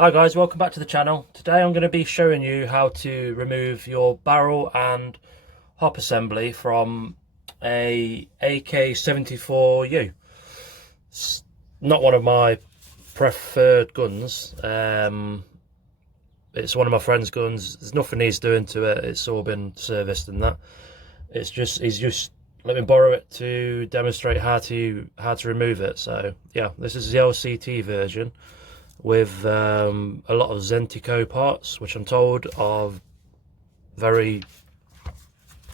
Hi guys, welcome back to the channel. Today I'm going to be showing you how to remove your barrel and hop assembly from a AK74U. It's not one of my preferred guns. It's one of my friend's guns. There's nothing he's doing to it. It's all been serviced and that. He's just let me borrow it to demonstrate how to remove it. So yeah, this is the LCT version with a lot of zentico parts, which I'm told are very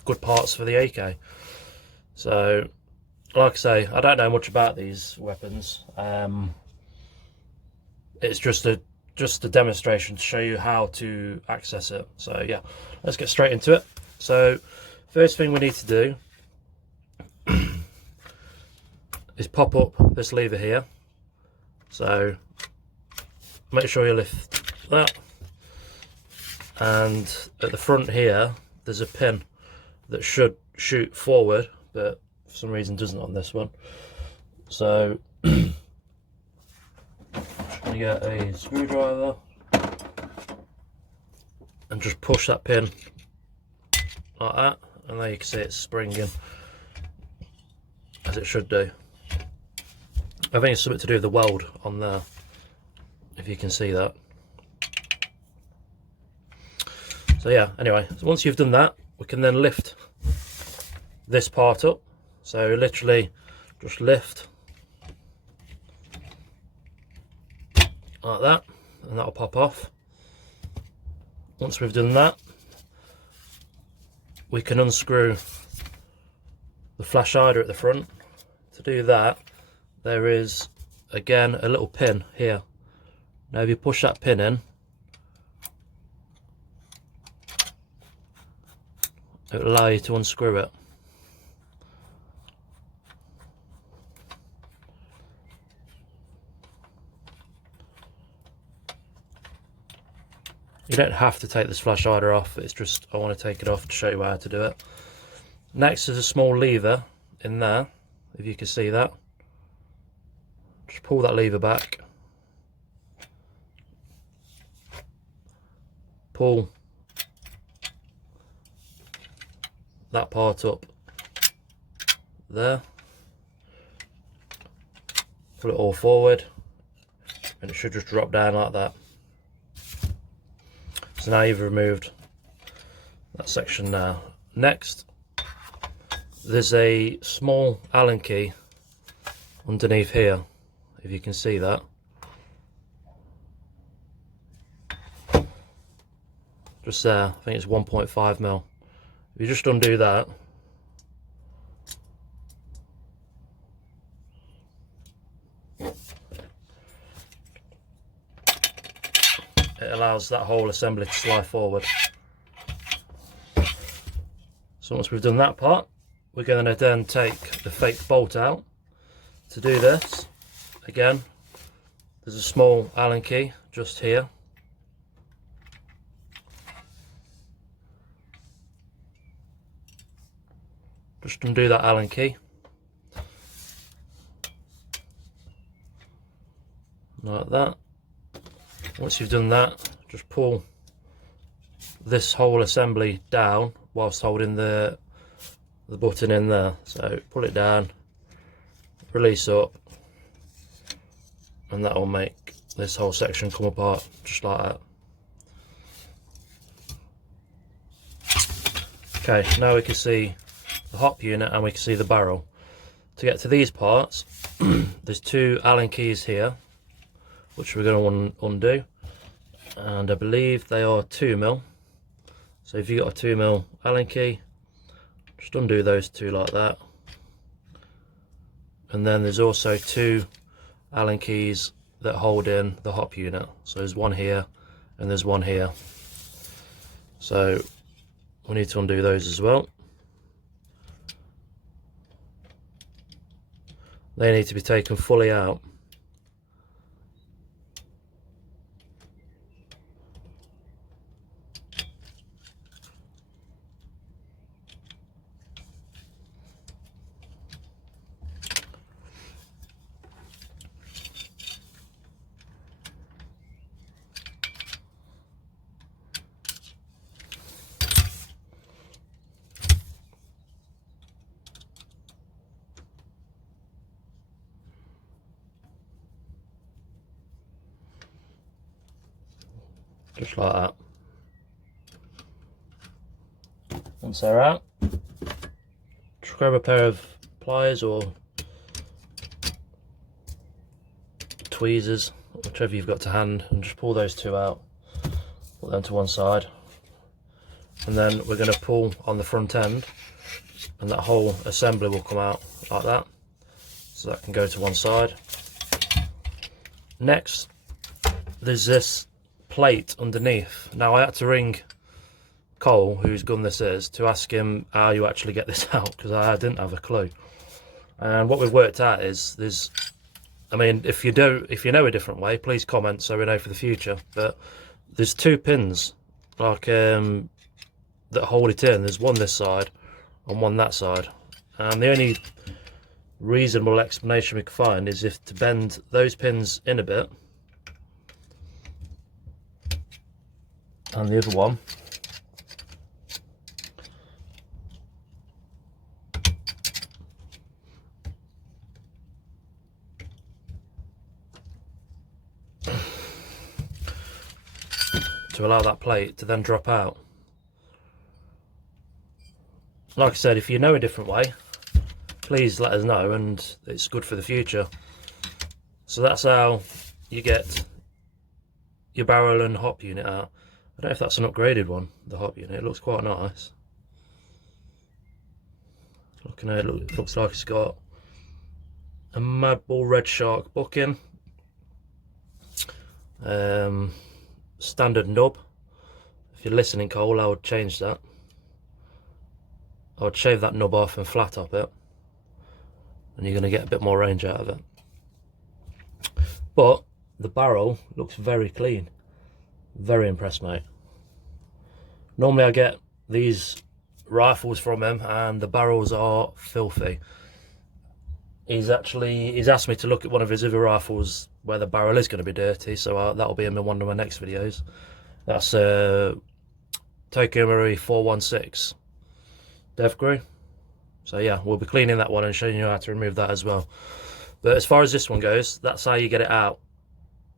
good parts for the AK. So like I say, I don't know much about these weapons. It's just a demonstration to show you how to access it. So yeah, let's get straight into it. So first thing we need to do is pop up this lever here. So make sure you lift that, and at the front here there's a pin that should shoot forward, but for some reason doesn't on this one. So I'm just going to get a screwdriver and just push that pin like that, and there you can see it's springing as it should do. I think it's something to do with the weld on there, if you can see that. So yeah, anyway, so once you've done that, we can then lift this part up. So literally just lift like that, and that'll pop off. Once we've done that, we can unscrew the flash hider at the front. To do that, there is again a little pin here. Now if you push that pin in, it will allow you to unscrew it. You don't have to take this flash hider off, it's just I want to take it off to show you how to do it. Next is a small lever in there, if you can see that. Just pull that lever back. Pull that part up there, pull it all forward, and it should just drop down like that. So now you've removed that section now. Next, there's a small Allen key underneath here, if you can see that. Just there, I think it's 1.5mm. If you just undo that, it allows that whole assembly to slide forward. So once we've done that part, we're going to then take the fake bolt out. To do this, again, there's a small Allen key just here. Just undo that Allen key, like that. Once you've done that, just pull this whole assembly down whilst holding the button in there. So pull it down, release up, and that will make this whole section come apart just like that. Okay, now we can see the hop unit and we can see the barrel. To get to these parts, there's two Allen keys here, which we're going to undo, and I believe they are 2mm. So if you've got a 2mm Allen key, just undo those two like that. And then there's also two Allen keys that hold in the hop unit. So there's one here and there's one here. So we need to undo those as well. They need to be taken fully out. just like that. Once they're out, just grab a pair of pliers or tweezers, whichever you've got to hand, and just pull those two out, put them to one side, and then we're going to pull on the front end, and that whole assembly will come out like that, so that can go to one side. Next, there's this plate underneath. Now I had to ring Cole, whose gun this is, to ask him how you actually get this out, because I didn't have a clue. And what we've worked out is there's, I mean, if you know a different way, please comment so we know for the future. But there's two pins like that hold it in. There's one this side and one that side. And the only reasonable explanation we can find is if to bend those pins in a bit, and the other one to allow that plate to then drop out. Like I said, if you know a different way, please let us know, and it's good for the future. So that's how you get your barrel and hop unit out. I don't know if that's an upgraded one, the hop unit. It looks quite nice. Looking at it, it looks like it's got a Mad Bull Red Shark bucking, standard nub. If you're listening, Cole, I would change that. I would shave that nub off and flat top it, and you're going to get a bit more range out of it. But the barrel looks very clean. Very impressed, mate. Normally I get these rifles from him and the barrels are filthy. He's asked me to look at one of his other rifles where the barrel is going to be dirty, so that'll be in one of my next videos. That's Tokyo Marui 416 Dev Crew. So yeah, we'll be cleaning that one and showing you how to remove that as well. But as far as this one goes, that's how you get it out.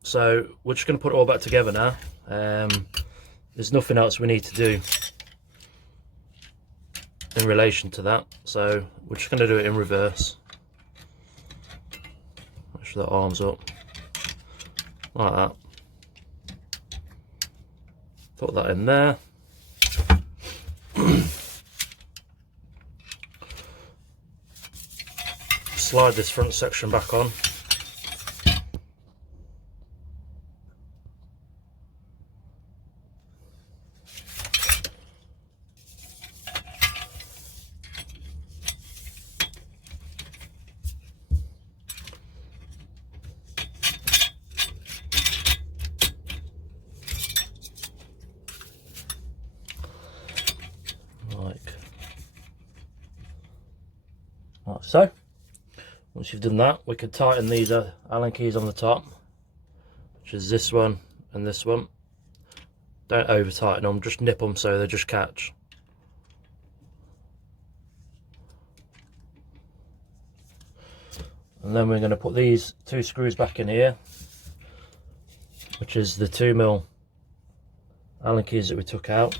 So we're just going to put it all back together now. There's nothing else we need to do in relation to that, so we're just going to do it in reverse. Make sure that arm's up like that. Put that in there. Slide this front section back on. Like so. Once you've done that, we could tighten these Allen keys on the top, which is this one and this one. Don't over tighten them, just nip them so they just catch. And then we're going to put these two screws back in here, which is the 2mm Allen keys that we took out.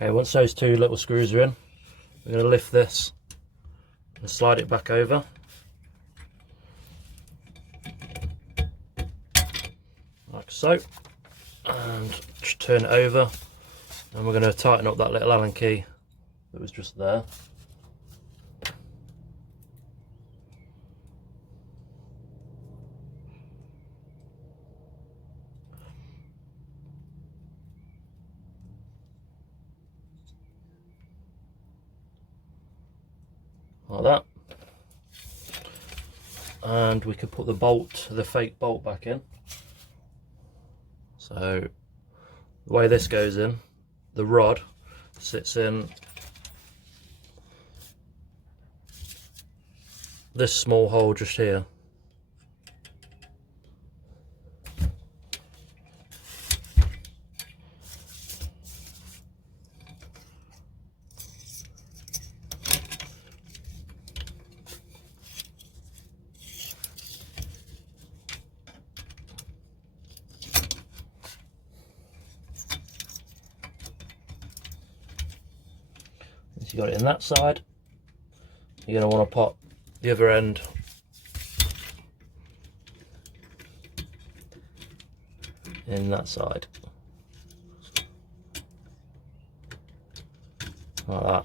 Okay, once those two little screws are in, we're going to lift this and slide it back over. Like so. And just turn it over. And we're going to tighten up that little Allen key that was just there. Like that, and we could put the fake bolt back in. So the way this goes in, the rod sits in this small hole just here, you got it in that side, you're going to want to pop the other end in that side, like that.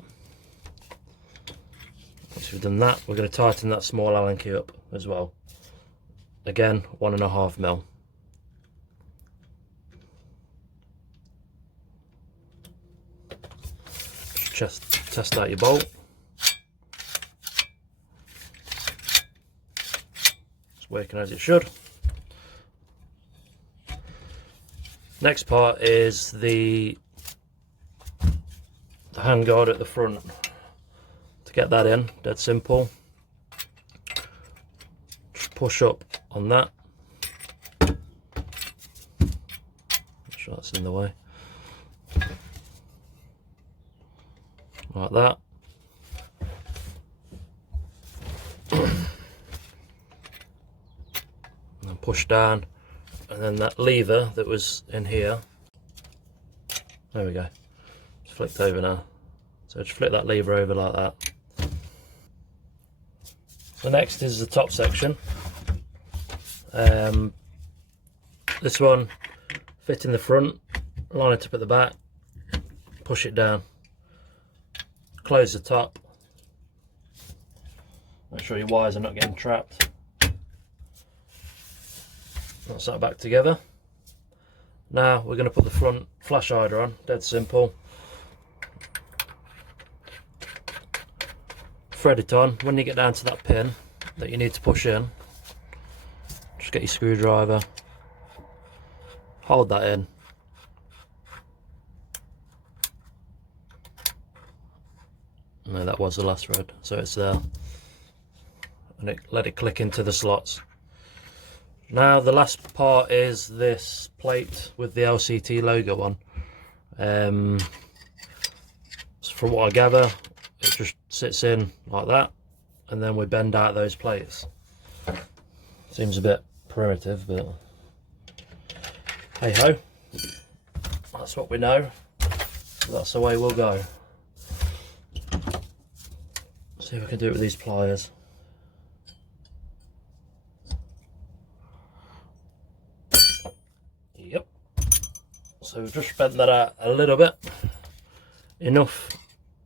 Once we've done that, we're going to tighten that small Allen key up as well. Again, 1.5 mil. Just test out your bolt. It's working as it should. Next part is the handguard at the front. To get that in, dead simple. Just push up on that. Make sure that's in the way. Like that. And push down, and then that lever that was in here, there we go, it's flicked over now. So just flip that lever over like that. The next is the top section. This one fit in the front, line it up at the back, push it down, close the top, make sure your wires are not getting trapped. That's that back together. Now we're going to put the front flash hider on, dead simple. Thread it on. When you get down to that pin that you need to push in, just get your screwdriver, hold that in, no, that was the last thread, so it's there, and let it click into the slots. Now the last part is this plate with the LCT logo on. So from what I gather, it just sits in like that, and then we bend out those plates. Seems a bit primitive, but hey ho, that's what we know, that's the way we'll go. See if I can do it with these pliers. Yep. So we've just bent that out a little bit, enough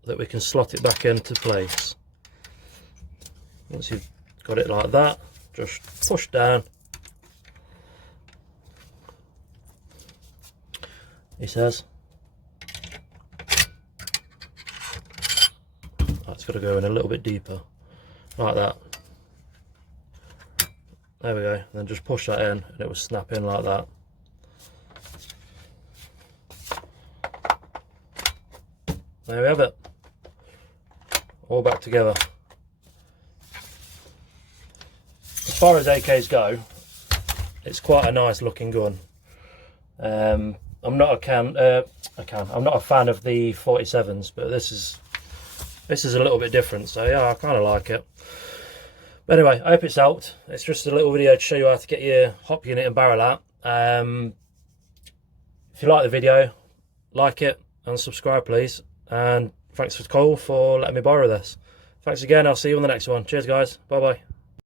that we can slot it back into place. Once you've got it like that, just push down. He says. That's got to go in a little bit deeper, like that. There we go. Then just push that in, and it will snap in like that. There we have it. All back together. As far as AKs go, it's quite a nice looking gun. I'm not a fan of the 47s, but this is a little bit different, so yeah, I kind of like it. But anyway, I hope it's helped. It's just a little video to show you how to get your hop unit and barrel out. If you like the video, like it and subscribe please. And thanks for Cole for letting me borrow this. Thanks again, I'll see you on the next one. Cheers guys, bye bye.